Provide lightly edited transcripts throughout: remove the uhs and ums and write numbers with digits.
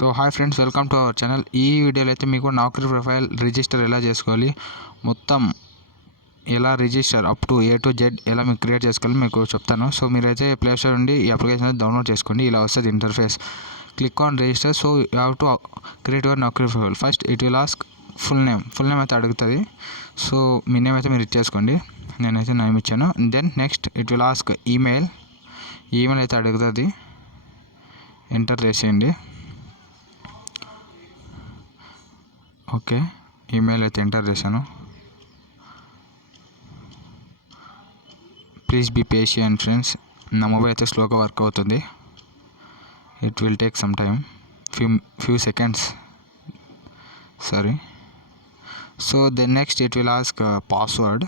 So hi friends, welcome to our channel. ఈ వీడియోలో అయితే మీకు నౌకరీ ప్రొఫైల్ రిజిస్టర్ ఎలా చేసుకోవాలి, మొత్తం ఎలా register up to A to Z ఎలా మీకు క్రియేట్ చేసుకోవాలి మీకు చెప్తాను. సో మీరైతే ప్లే స్టోర్ నుండి ఈ అప్లికేషన్ అయితే డౌన్లోడ్ చేసుకోండి. ఇలా వస్తుంది interface. Click on register. So you have to create your Naukri profile. First it will ask full name అయితే అడుగుతుంది. సో మీ నేమ్ అయితే మీరు ఇచ్చేసుకోండి. నేనైతే నేమ్ ఇచ్చాను. Then next it will ask email అయితే అడుగుతుంది. ఎంటర్ చేసేయండి. ఓకే, ఈమెయిల్ అయితే ఎంటర్ చేశాను. ప్లీజ్ బీ పేషియంట్ ఫ్రెండ్స్, నా మొబైల్ అయితే స్లోగా వర్క్ అవుతుంది. It will take some time, few seconds, sorry. So then next it will ask password.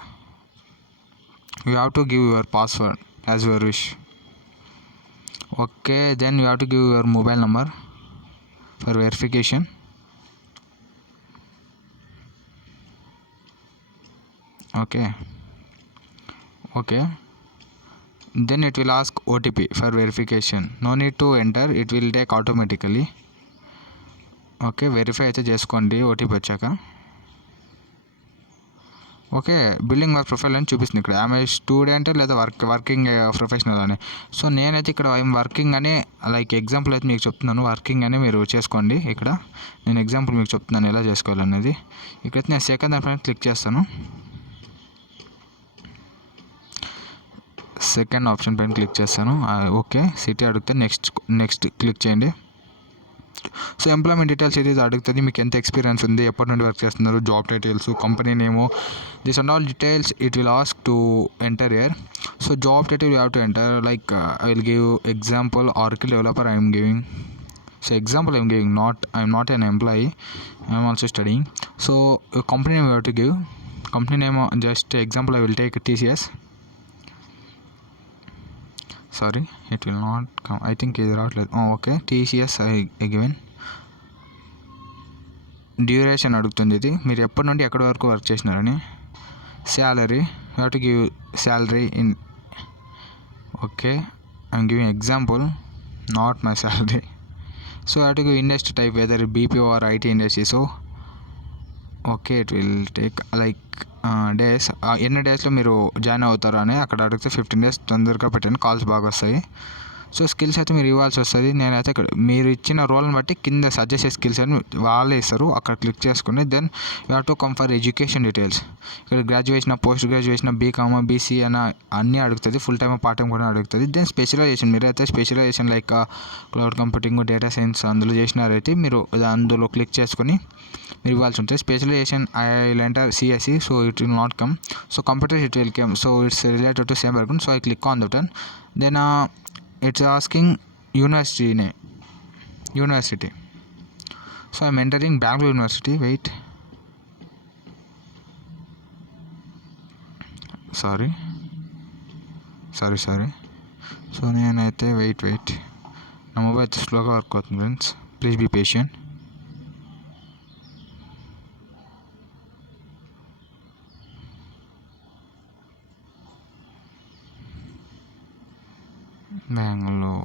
You have to give your password as your wish. Okay, then you have to give your mobile number for verification. Okay, then it will ask OTP for verification. No need to enter, it will take automatically. Okay, verify అయితే చేసుకోండి ఓటీపీ వచ్చాక. Okay, building work profile అని చూపిస్తుంది ఇక్కడ. ఆమె స్టూడెంట్ లేదా working professional అని. సో నేనైతే ఇక్కడ ఐఎమ్ వర్కింగ్ అని, లైక్ ఎగ్జాంపుల్ అయితే మీకు చెప్తున్నాను. వర్కింగ్ అని మీరు చేసుకోండి. ఇక్కడ నేను ఎగ్జాంపుల్ మీకు చెప్తున్నాను ఎలా చేసుకోవాలనేది. ఇక్కడైతే నేను సెకండ్ దానిపైన క్లిక్ చేస్తాను. సెకండ్ ఆప్షన్ పైన క్లిక్ చేస్తాను. ఓకే, సిటీ అడుగుతుంది. నెక్స్ట్ క్లిక్ చేయండి. సో ఎంప్లాయ్మెంట్ డీటెయిల్స్ ఇది అడుగుతుంది. మీకు ఎంత ఎక్స్పీరియన్స్ ఉంది, ఎప్పటి నుండి వర్క్ చేస్తున్నారు, job titles, company name, this and all details it will ask to enter year. So job title you have to enter. Like I will give example ఆర్కిల్ developer I'm giving. So example I'm giving, I'm not an employee, I'm also studying. So company name you have to give. Company name just example I will take TCS. Sorry, it will not come. I think it is not. Okay, TCS I given. Duration అడుగుతుంది. ఇది మీరు ఎప్పటి నుండి ఎక్కడి వరకు work చేసినారని. Salary you have to give salary in. Okay, I'm giving example, not my salary. So you have to give industry type, whether BPO or IT industry. So okay, it will take like days. ఎన్ని డేస్లో మీరు జాయిన్ అవుతారు అని అక్కడ అడిగితే 15 days తొందరగా పెట్టండి, కాల్స్ బాగా వస్తాయి. సో స్కిల్స్ అయితే మీరు ఇవ్వాల్సి వస్తుంది. నేనైతే ఇక్కడ మీరు ఇచ్చిన రోల్ని బట్టి కింద సజెస్ట్ చేసే స్కిల్స్ అని వాళ్ళే ఇస్తారు. అక్కడ క్లిక్ చేసుకుని then you have to come for education details. ఇక్కడ graduation, post graduation, BCom, BCA అని అన్నీ అడుగుతుంది. ఫుల్ టైమ్, పార్ట్ టైం కూడా అడుగుతుంది. దెన్ స్పెషలైజేషన్, మీరైతే specialization like cloud computing, data science అందులో చేసినారైతే మీరు అందులో క్లిక్ చేసుకొని మీరు ఇవ్వాల్సి ఉంటుంది. Specialization I will enter CSE, so it will not come. So computer it will come. So it's related to same work. So I click on that. Then it's asking university name. University. So I'm entering Bangalore University. Wait. Sorry. So నేనైతే wait నా mobile అయితే స్లోగా work అవుతుంది friends, please be patient. Bengaluru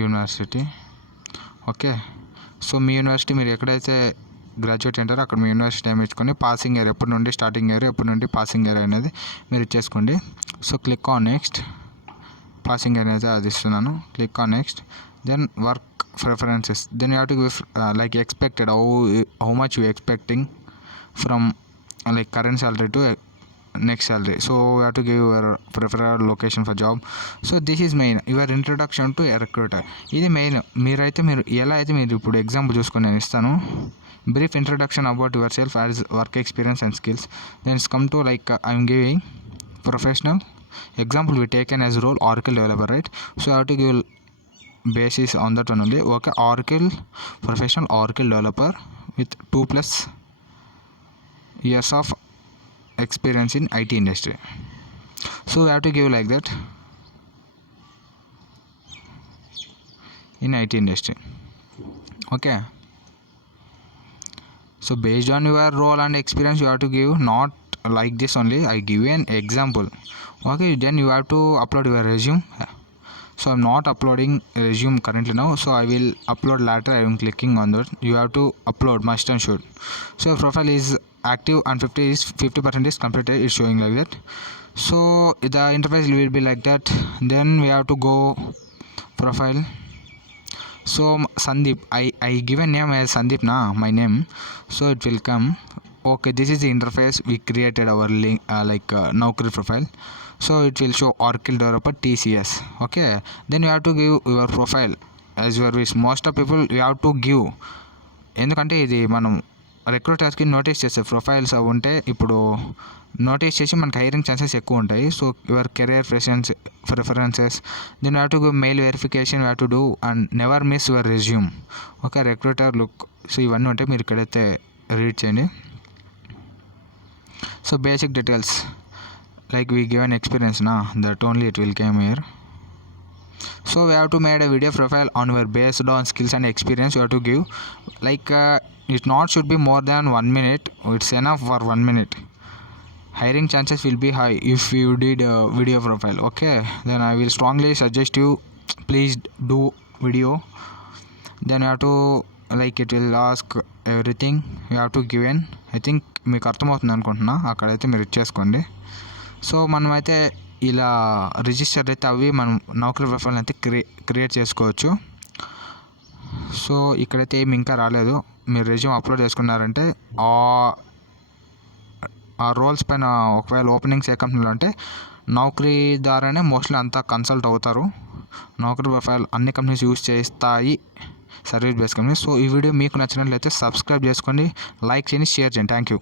university. Okay, so మీ university మీరు ఎక్కడైతే graduate అంటారో అక్కడ మీ యూనివర్సిటీ టైం ఇచ్చుకొని పాసింగ్ ఇయర్ ఎప్పటి నుండి, స్టార్టింగ్ ఇయర్ ఎప్పటి నుండి, పాసింగ్ ఇయర్ అనేది మీరు ఇచ్చేసుకోండి. So click on next. Passing year అయితే అది ఇస్తున్నాను. Click on next. Then work preferences. Then you have to give like expected, how much you expecting from like current salary to next salary. So you have to give your preferred location for job. So this is main your introduction to a recruiter. ఇది main. మీరు ఎలా అయితే మీరు ఇప్పుడు example చూసుకొని నేను ఇస్తాను. Brief introduction about your self as work experience and skills. Then come to like I'm giving professional example we taken as role Oracle developer, right. So you have to give basis on that one only. Okay, professional Oracle developer with 2+ years of experience in IT industry. So we have to give like that in IT industry. Okay, so based on your role and experience you have to give, not like this only. I give you an example. Okay, then you have to upload your resume. So I'm not uploading resume currently now, so I will upload later. I am clicking on that. You have to upload, must and should. So your profile is active and 50% is completed, it's showing like that. So the interface will be like that. Then we have to go profile. So Sandeep, I give a name as Sandeep na, my name. So it will come. Okay, this is the interface we created our link, Naukri profile. So it will show Oracle developer TCS. Okay, then you have to give your profile as your wish. Most of people you have to give, ఎందుకంటే ఇది మనం రిక్రూటర్స్కి నోటీస్ చేసే ప్రొఫైల్స్ అవి ఉంటే ఇప్పుడు నోటీస్ చేసి మనకి హైరింగ్ ఛాన్సెస్ ఎక్కువ ఉంటాయి. So your career preferences, then you have to give mail verification, you have to do and never miss your resume. Okay, recruiter look. So ఇవన్నీ ఉంటాయి, మీరు ఇక్కడైతే రీడ్ చేయండి. So basic details like we given experience na, that only it will came here. So we have to made a video profile on your based on skills and experience. You have to give like it not should be more than 1 minute. It's enough for 1 minute. Hiring chances will be high if you did a video profile. Okay, then I will strongly suggest you please do video. Then you have to like it will ask everything you have to given. I think మీకు అర్థమవుతుంది అనుకుంటున్నా, అక్కడైతే మీరు ఇచ్చేసుకోండి. సో మనమైతే ఇలా రిజిస్టర్ అయితే అవి మనం నౌకరీ ప్రొఫైల్ అయితే క్రియేట్ చేసుకోవచ్చు. సో ఇక్కడైతే ఏమి ఇంకా రాలేదు. మీరు రెజ్యూమ్ అప్లోడ్ చేసుకున్నారంటే ఆ రోల్స్ పైన ఒకవేళ ఓపెనింగ్స్ ఏ కంపెనీలో అంటే నౌకరీ ద్వారానే మోస్ట్లీ అంతా కన్సల్ట్ అవుతారు. నౌకరీ ప్రొఫైల్ అన్ని కంపెనీస్ యూజ్ చేస్తాయి, సర్వీస్ బేస్ కంపెనీ. సో ఈ వీడియో మీకు నచ్చినట్లయితే సబ్స్క్రైబ్ చేసుకోండి, లైక్ చేయండి, షేర్ చేయండి. Thank you.